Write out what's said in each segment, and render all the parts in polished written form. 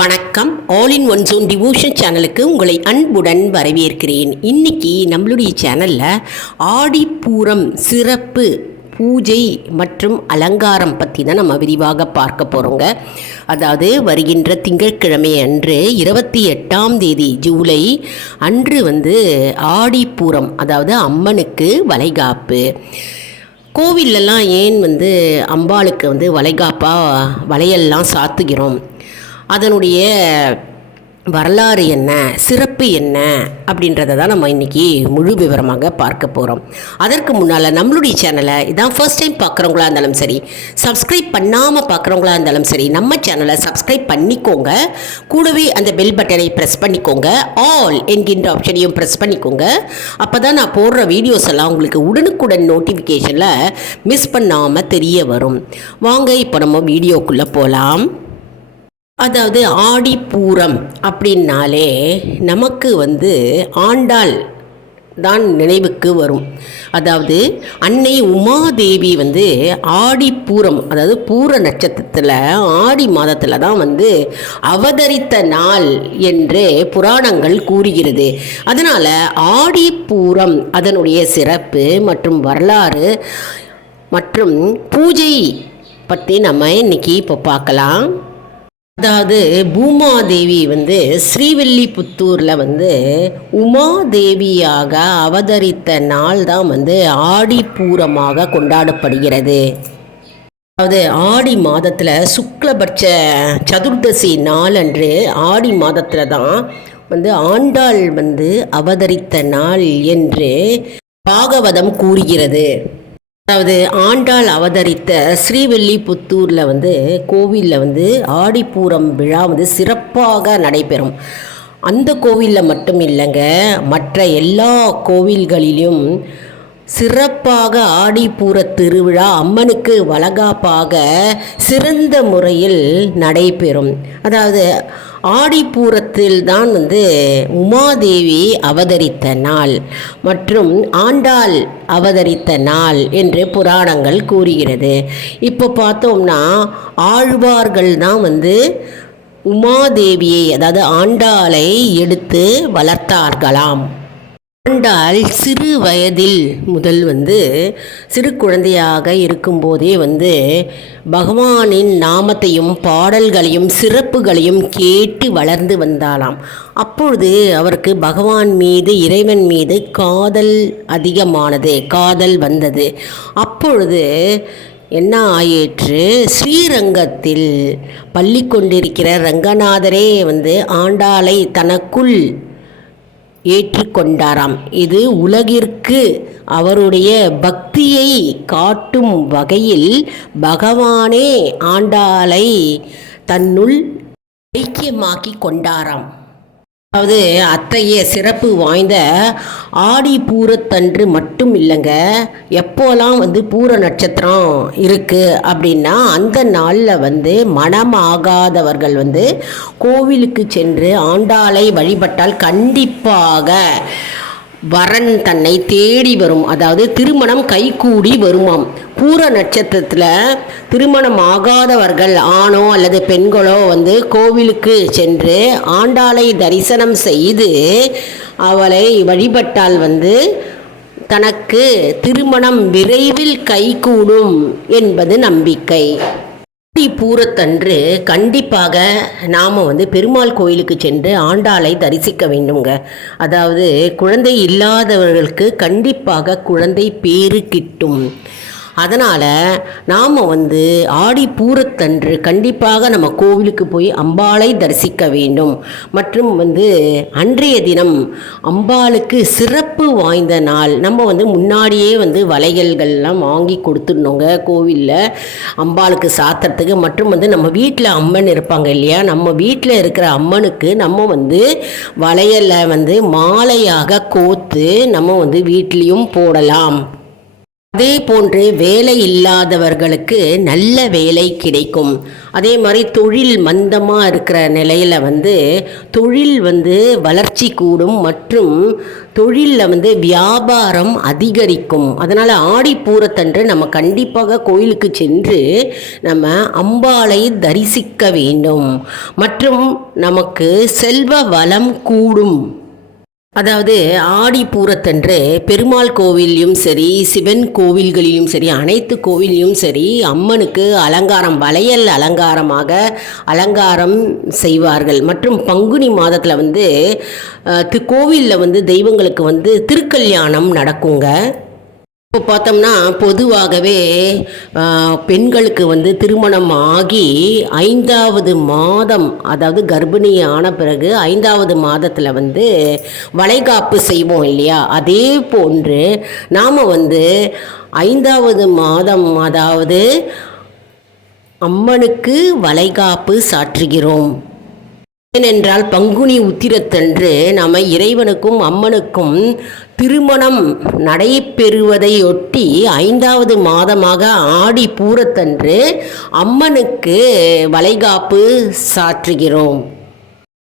வணக்கம். All in one zone devotion சேனலுக்கு உங்களை அன்புடன் வரவேற்கிறேன். இன்னைக்கு நம்மளுடைய சேனலில் ஆடிப்பூரம் சிறப்பு பூஜை மற்றும் அலங்காரம் பற்றி தான் நம்ம விரிவாக பார்க்க போகிறோங்க. அதாவது வருகின்ற திங்கட்கிழமை அன்று 28ஆம் தேதி ஜூலை அன்று ஆடிப்பூரம், அதாவது அம்மனுக்கு வளைகாப்பு. கோவிலெல்லாம் ஏன் அம்பாளுக்கு வளைகாப்பாக வளையல்லாம் சாத்துகிறோம், அதனுடைய வரலாறு என்ன, சிறப்பு என்ன அப்படின்றத தான் நம்ம இன்றைக்கி முழு விவரமாக பார்க்க போகிறோம். அதற்கு முன்னால் நம்மளுடைய சேனலை இதான் ஃபர்ஸ்ட் டைம் பார்க்குறவங்களா இருந்தாலும் சரி, சப்ஸ்கிரைப் பண்ணாமல் பார்க்குறவங்களா இருந்தாலும் சரி, நம்ம சேனலை சப்ஸ்கிரைப் பண்ணிக்கோங்க. கூடவே அந்த பெல் பட்டனை ப்ரெஸ் பண்ணிக்கோங்க, ஆல் என்கின்ற ஆப்ஷனையும் ப்ரெஸ் பண்ணிக்கோங்க. அப்போ தான் நான் போடுற வீடியோஸ் எல்லாம் உங்களுக்கு உடனுக்குடன் நோட்டிஃபிகேஷனில் மிஸ் பண்ணாமல் தெரிய வரும். வாங்க இப்போ நம்ம வீடியோக்குள்ளே போகலாம். அதாவது ஆடிப்பூரம் அப்படின்னாலே நமக்கு ஆண்டாள் தான் நினைவுக்கு வரும். அதாவது அன்னை உமாதேவி ஆடிப்பூரம், அதாவது பூர நட்சத்திரத்தில் ஆடி மாதத்தில் தான் அவதரித்த நாள் என்று புராணங்கள் கூறுகிறது. அதனால் ஆடிப்பூரம் அதனுடைய சிறப்பு மற்றும் வரலாறு மற்றும் பூஜை பற்றி நம்ம இன்னைக்கு இப்போ பார்க்கலாம். அதாவது பூமாதேவி ஸ்ரீவில்லிபுத்தூரில் உமாதேவியாக அவதரித்த நாள் தான் ஆடிப்பூரமாக கொண்டாடப்படுகிறது. அதாவது ஆடி மாதத்தில் சுக்லபட்ச சதுர்தசி நாளன்று ஆடி மாதத்தில் தான் ஆண்டாள் அவதரித்த நாள் என்று பாகவதம் கூறுகிறது. அதாவது ஆண்டாள் அவதரித்த ஸ்ரீவில்லிபுத்தூரில் கோவிலில் ஆடிப்பூரம் விழா சிறப்பாக நடைபெறும். அந்த கோவிலில் மட்டும் இல்லைங்க, மற்ற எல்லா கோவில்களிலும் சிறப்பாக ஆடிப்பூர திருவிழா அம்மனுக்கு வளைகாப்பாக சிறந்த முறையில் நடைபெறும். அதாவது ஆடிப்பூரத்தில் தான் உமாதேவி அவதரித்த நாள் மற்றும் ஆண்டாள் அவதரித்த நாள் என்று புராணங்கள் கூறுகிறது. இப்போ பார்த்தோம்னா ஆழ்வார்கள் தான் உமாதேவியை, அதாவது ஆண்டாளை எடுத்து வளர்த்தார்களாம். ஆண்டாள் சிறு வயதில் முதல் சிறு குழந்தையாக இருக்கும்போதே பகவானின் நாமத்தையும் பாடல்களையும் சிறப்புகளையும் கேட்டு வளர்ந்து வந்தாளாம். அப்பொழுது அவருக்கு பகவான் மீது, இறைவன் மீது காதல் வந்தது. அப்பொழுது என்ன ஆயிற்று, ஸ்ரீரங்கத்தில் பள்ளி கொண்டிருக்கிற ரங்கநாதரே ஆண்டாளை தனக்குள் ஏற்றுக்கொண்டாராம். இது உலகிற்கு அவருடைய பக்தியை காட்டும் வகையில் பகவானே ஆண்டாளை தன்னுள் ஐக்கியமாக்கி கொண்டாராம். அதாவது அத்தகைய சிறப்பு வாய்ந்த ஆடிப்பூரத்தன்று மட்டும் இல்லைங்க, எப்போலாம் பூர நட்சத்திரம் இருக்குது அப்படின்னா அந்த நாளில் மனமாகாதவர்கள் கோவிலுக்கு சென்று ஆண்டாளை வழிபட்டால் கண்டிப்பாக வரன் தன்னை தேடி வரும். அதாவது திருமணம் கைகூடி வருமாம். பூர நட்சத்திரத்தில் திருமணம் ஆகாதவர்கள் ஆணோ அல்லது பெண்களோ கோவிலுக்கு சென்று ஆண்டாளை தரிசனம் செய்து அவளை வழிபட்டால் தனக்கு திருமணம் விரைவில் கைகூடும் என்பது நம்பிக்கை. பூரத்தன்று கண்டிப்பாக நாம் பெருமாள் கோயிலுக்கு சென்று ஆண்டாளை தரிசிக்க வேண்டுங்க. அதாவது குழந்தை இல்லாதவர்களுக்கு கண்டிப்பாக குழந்தை பேறு கிட்டும். அதனால் நாம் ஆடிப்பூரத்தன்று கண்டிப்பாக நம்ம கோவிலுக்கு போய் அம்பாளை தரிசிக்க வேண்டும். மற்றும் அன்றைய தினம் அம்பாளுக்கு சிறப்பு வாய்ந்த நாள். நம்ம முன்னாடியே வளையல்கள்லாம் வாங்கி கொடுத்துடணுங்க கோவிலில் அம்பாளுக்கு சாத்துறதுக்கு. மற்றும் நம்ம வீட்டில் அம்மன் இருப்பாங்க இல்லையா, நம்ம வீட்டில் இருக்கிற அம்மனுக்கு நம்ம வளையலை மாலையாக கோத்து நம்ம வீட்லேயும் போடலாம். அதே போன்று வேலை இல்லாதவர்களுக்கு நல்ல வேலை கிடைக்கும். அதே மாதிரி தொழில் மந்தமாக இருக்கிற நிலையில் தொழில் வளர்ச்சி கூடும் மற்றும் தொழிலில் வியாபாரம் அதிகரிக்கும். அதனால் ஆடிப்பூரத்தன்று நம்ம கண்டிப்பாக கோயிலுக்கு சென்று நம்ம அம்பாளை தரிசிக்க வேண்டும். மற்றும் நமக்கு செல்வ வளம் கூடும். அதாவது ஆடிப்பூரத்தன்று பெருமாள் கோவிலையும் சரி, சிவன் கோவில்களிலும் சரி, அனைத்து கோவிலையும் சரி அம்மனுக்கு அலங்காரம், வளையல் அலங்காரமாக அலங்காரம் செய்வார்கள். மற்றும் பங்குனி மாதத்தில் கோவிலில் தெய்வங்களுக்கு திருக்கல்யாணம் நடக்குங்க. இப்போ பார்த்தோம்னா பொதுவாகவே பெண்களுக்கு திருமணம் ஆகி 5வது மாதம், அதாவது கர்ப்பிணி ஆன பிறகு 5வது மாதத்தில் வளைகாப்பு செய்வோம் இல்லையா? அதே போன்று நாம் 5வது மாதம், அதாவது அம்மனுக்கு வளைகாப்பு சாற்றுகிறோம். ஏனென்றால் பங்குனி உத்திரத்தன்று நாம் இறைவனுக்கும் அம்மனுக்கும் திருமணம் நடைபெறுவதையொட்டி 5வது மாதமாக ஆடிப்பூரத்தன்று அம்மனுக்கு வளைகாப்பு சாற்றுகிறோம்.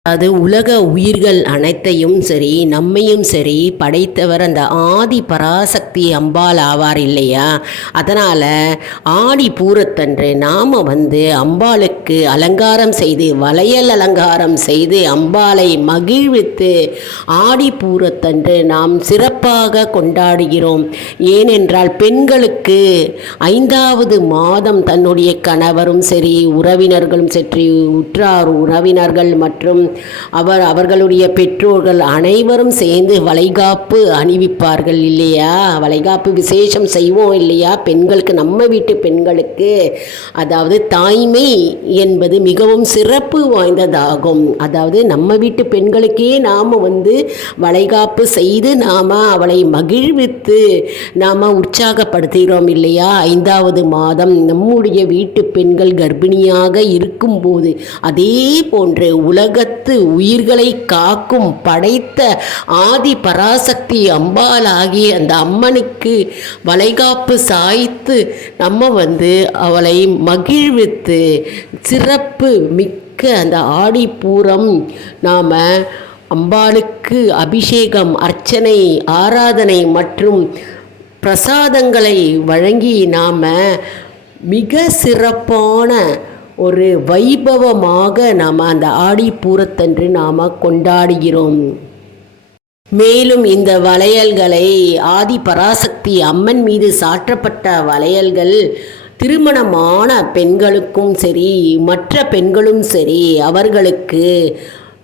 அது உலக உயிர்கள் அனைத்தையும் சரி, நம்மையும் சரி படைத்தவர் அந்த ஆதி பராசக்தி அம்பாள் ஆவார் இல்லையா? அதனால் ஆடிப்பூரத்தன்று நாம் அம்பாளுக்கு அலங்காரம் செய்து, வளையல் அலங்காரம் செய்து அம்பாளை மகிழ்வித்து ஆடிப்பூரத்தன்று நாம் சிறப்பாக கொண்டாடுகிறோம். ஏனென்றால் பெண்களுக்கு 5வது மாதம் தன்னுடைய கணவரும் சரி, உறவினர்களும் சரி, உற்றார் உறவினர்கள் மற்றும் அவர்களுடைய பெற்றோர்கள் அனைவரும் சேர்ந்து வளைகாப்பு அணிவிப்பார்கள் இல்லையா? வளைகாப்பு விசேஷம் செய்வோம் இல்லையா? பெண்களுக்கு, நம்ம வீட்டு பெண்களுக்கு, அதாவது தாய்மை என்பது மிகவும் சிறப்பு வாய்ந்ததாகும். அதாவது நம்ம வீட்டு பெண்களுக்கே நாம் வளைகாப்பு செய்து நாம் அவளை மகிழ்வித்து நாம் உற்சாகப்படுத்துகிறோம் இல்லையா? 5வது மாதம் நம்முடைய வீட்டு பெண்கள் கர்ப்பிணியாக இருக்கும்போது அதே போன்று உலகத்து உயிர்களை காக்கும் படைத்த ஆதி பராசக்தி அம்பாளாகி அந்த அம்மனுக்கு வளைகாப்பு சாய்த்து நம்ம அவளை மகிழ்வித்து சிறப்பு மிக்க அந்த ஆடிப்பூரம் நாம் அம்பாளுக்கு அபிஷேகம், அர்ச்சனை, ஆராதனை மற்றும் பிரசாதங்களை வழங்கி நாம் மிக சிறப்பான ஒரு வைபவமாக நாம் அந்த ஆடிப்பூரத்தன்று நாம் கொண்டாடுகிறோம். மேலும் இந்த வளையல்களை ஆதி பராசக்தி அம்மன் மீது சாற்றப்பட்ட வளையல்கள் திருமணமான பெண்களுக்கும் சரி, மற்ற பெண்களும் சரி, அவர்களுக்கு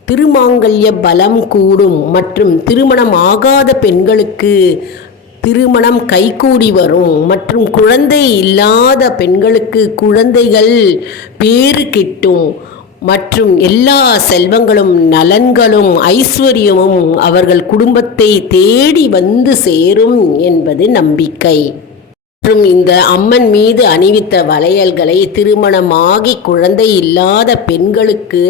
திருமாங்கல்ய பலம் கூடும். மற்றும் திருமணம் ஆகாத பெண்களுக்கு திருமணம் கைகூடி வரும். மற்றும் குழந்தை இல்லாத பெண்களுக்கு குழந்தைகள் பேறு கிட்டும். மற்றும் எல்லா செல்வங்களும், நலன்களும், ஐஸ்வர்யமும் அவர்கள் குடும்பத்தை தேடி சேரும் என்பது நம்பிக்கை. மற்றும் இந்த அம்மன் மீது அணிவித்த வளையல்களை திருமணமாகி குழந்தை இல்லாத பெண்களுக்கு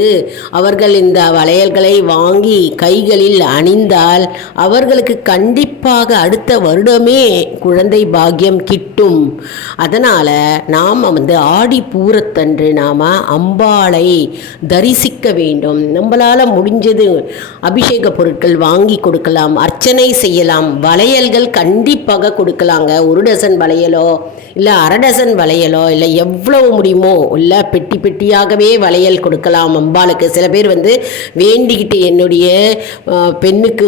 அவர்கள் இந்த வளையல்களை வாங்கி கைகளில் அணிந்தால் அவர்களுக்கு கண்டிப்பாக அடுத்த வருடமே குழந்தை பாக்கியம் கிட்டும். அதனால் நாம் ஆடிப்பூரத்தன்று நாம் அம்பாளை தரிசிக்க வேண்டும். நம்மளால் முடிஞ்சது அபிஷேக பொருட்கள் வாங்கி கொடுக்கலாம், அர்ச்சனை செய்யலாம், வளையல்கள் கண்டிப்பாக கொடுக்கலாங்க. 1 டசன் வளையல் இல்லை 1/2 டசன் வளையலோ, இல்லை எவ்வளவு முடியுமோ, இல்லை பெட்டி பெட்டியாகவே வளையல் கொடுக்கலாம் அம்பாளுக்கு. சில பேர் வேண்டிக்கிட்டு என்னுடைய பெண்ணுக்கு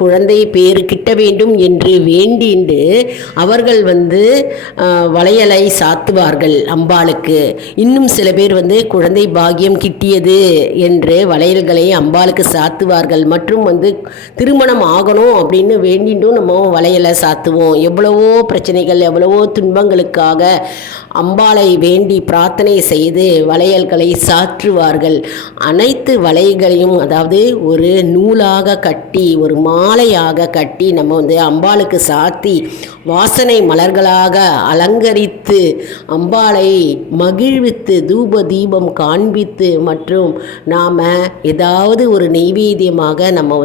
குழந்தை பேரு கிட்ட வேண்டும் என்று வேண்டிண்டு அவர்கள் வளையலை சாத்துவார்கள் அம்பாளுக்கு. இன்னும் சில பேர் குழந்தை பாக்கியம் கிட்டியது என்று வளையல்களை அம்பாளுக்கு சாத்துவார்கள். மற்றும் திருமணம் ஆகணும் அப்படின்னு வேண்டிண்டும் நம்ம வளையலை சாத்துவோம். எவ்வளவோ பிரச்சனைகள், எவ்வளவோ துன்பங்களுக்காக அம்பாளை வேண்டி பிரார்த்தனை செய்து வளையல்களை சாற்றுவார்கள். அனைத்து வளையல்களையும், அதாவது ஒரு நூலாக கட்டி, ஒரு மாலையாக கட்டி நம்ம அம்பாளுக்கு சாத்தி வாசனை மலர்களாக அலங்கரித்து அம்பாளை மகிழ்வித்து தூப தீபம் காண்பித்து மற்றும் நாம் ஏதாவது ஒரு நெய்வேத்தியமாக நம்ம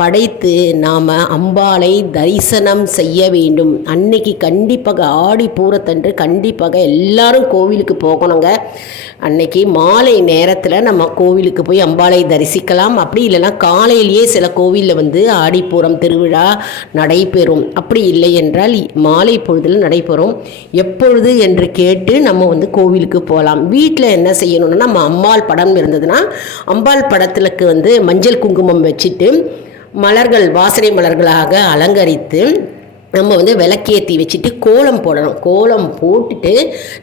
படைத்து நாம் அம்பாளை தரிசனம் செய்ய வேண்டும். அன்னைக்கு கண்டிப்பாக கண்டிப்பாக ஆடி பூரத்தன்று கண்டிப்பாக எல்லாரும் கோவிலுக்கு போகணுங்க. அன்னைக்கு மாலை நேரத்தில் நம்ம கோவிலுக்கு போய் அம்பாளை தரிசிக்கலாம். அப்படி இல்லைன்னா காலையிலேயே சில கோவிலில் வந்து ஆடிப்பூரம் திருவிழா நடைபெறும். அப்படி இல்லை என்றால் மாலை பொழுதில் நடைபெறும். எப்பொழுது என்று கேட்டு நம்ம வந்து கோவிலுக்கு போகலாம். வீட்டில் என்ன செய்யணும்னா, நம்ம அம்பாள் படம் இருந்ததுன்னா அம்பாள் படத்துக்கு வந்து மஞ்சள் குங்குமம் வச்சுட்டு மலர்கள் வாசனை மலர்களாக அலங்கரித்து நம்ம வந்து விளக்கேற்றி வச்சுட்டு கோலம் போடணும். கோலம் போட்டுட்டு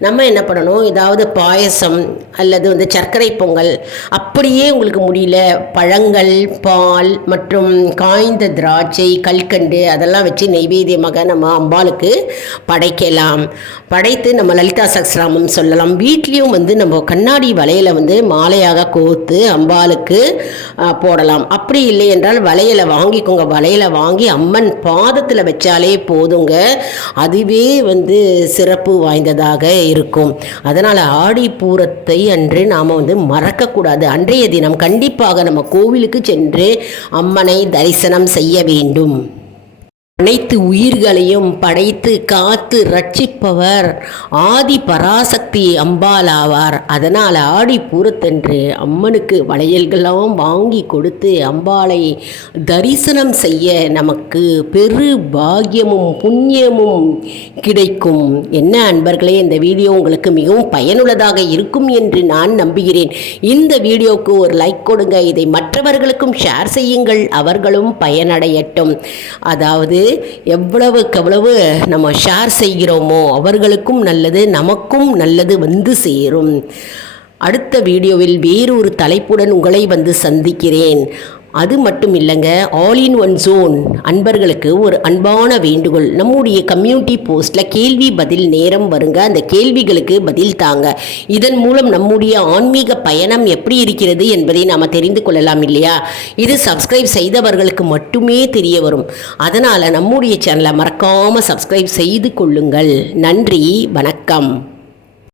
நம்ம என்ன பண்ணணும், ஏதாவது பாயசம் அல்லது வந்து சர்க்கரை பொங்கல், அப்படியே உங்களுக்கு முடியல பழங்கள், பால் மற்றும் காய்ந்த திராட்சை, கல்கண்டு அதெல்லாம் வச்சு நெய்வேத்தியமாக நம்ம அம்பாளுக்கு படைக்கலாம். படைத்து நம்ம லலிதா சஹஸ்ரநாமம் சொல்லலாம். வீட்லேயும் வந்து நம்ம கண்ணாடி வளையலை வந்து மாலையாக கோர்த்து அம்பாளுக்கு போடலாம். அப்படி இல்லை என்றால் வளையலை வாங்கிக்கோங்க. வளையலை வாங்கி அம்மன் பாதத்தில் வச்சாலே போதுங்க. அதுவே வந்து சிறப்பு வாய்ந்ததாக இருக்கும். அதனால் ஆடிப்பூரத்தை அன்று நாம் வந்து மறக்கக்கூடாது. அன்றைய தினம் கண்டிப்பாக நம்ம கோவிலுக்கு சென்று அம்மனை தரிசனம் செய்ய வேண்டும். அனைத்து உயிர்களையும் படைத்து காத்து ரட்சிப்பவர் ஆதி பராசக்தி அம்பாள் ஆவார். அதனால் ஆடி பூரத்தன்று அம்மனுக்கு வளையல்களாம் வாங்கி கொடுத்து அம்பாளை தரிசனம் செய்ய நமக்கு பெரு பாக்கியமும் புண்ணியமும் கிடைக்கும். என்ன அன்பர்களே, இந்த வீடியோ உங்களுக்கு மிகவும் பயனுள்ளதாக இருக்கும் என்று நான் நம்புகிறேன். இந்த வீடியோவுக்கு ஒரு லைக் கொடுங்க. இதை மற்றவர்களுக்கும் ஷேர் செய்யுங்கள், அவர்களும் பயனடையட்டும். அதாவது எவ்வளவுக்கு எவ்வளவு நம்ம ஷேர் செய்கிறோமோ அவர்களுக்கும் நல்லது, நமக்கும் நல்லது வந்து சேரும். அடுத்த வீடியோவில் வேறொரு தலைப்புடன் உங்களை வந்து சந்திக்கிறேன். அது மட்டும் இல்லைங்க, ஆல் இன் ஒன் ஜோன் அன்பர்களுக்கு ஒரு அன்பான வேண்டுகோள். நம்முடைய கம்யூனிட்டி போஸ்ட்டில் கேள்வி பதில் நேரம் வருங்க. அந்த கேள்விகளுக்கு பதில் தாங்க. இதன் மூலம் நம்முடைய ஆன்மீக பயணம் எப்படி இருக்கிறது என்பதை நாம் தெரிந்து கொள்ளலாம் இல்லையா? இது சப்ஸ்கிரைப் செய்தவர்களுக்கு மட்டுமே தெரிய வரும். அதனால் நம்முடைய சேனலை மறக்காமல் சப்ஸ்கிரைப் செய்து கொள்ளுங்கள். நன்றி, வணக்கம்.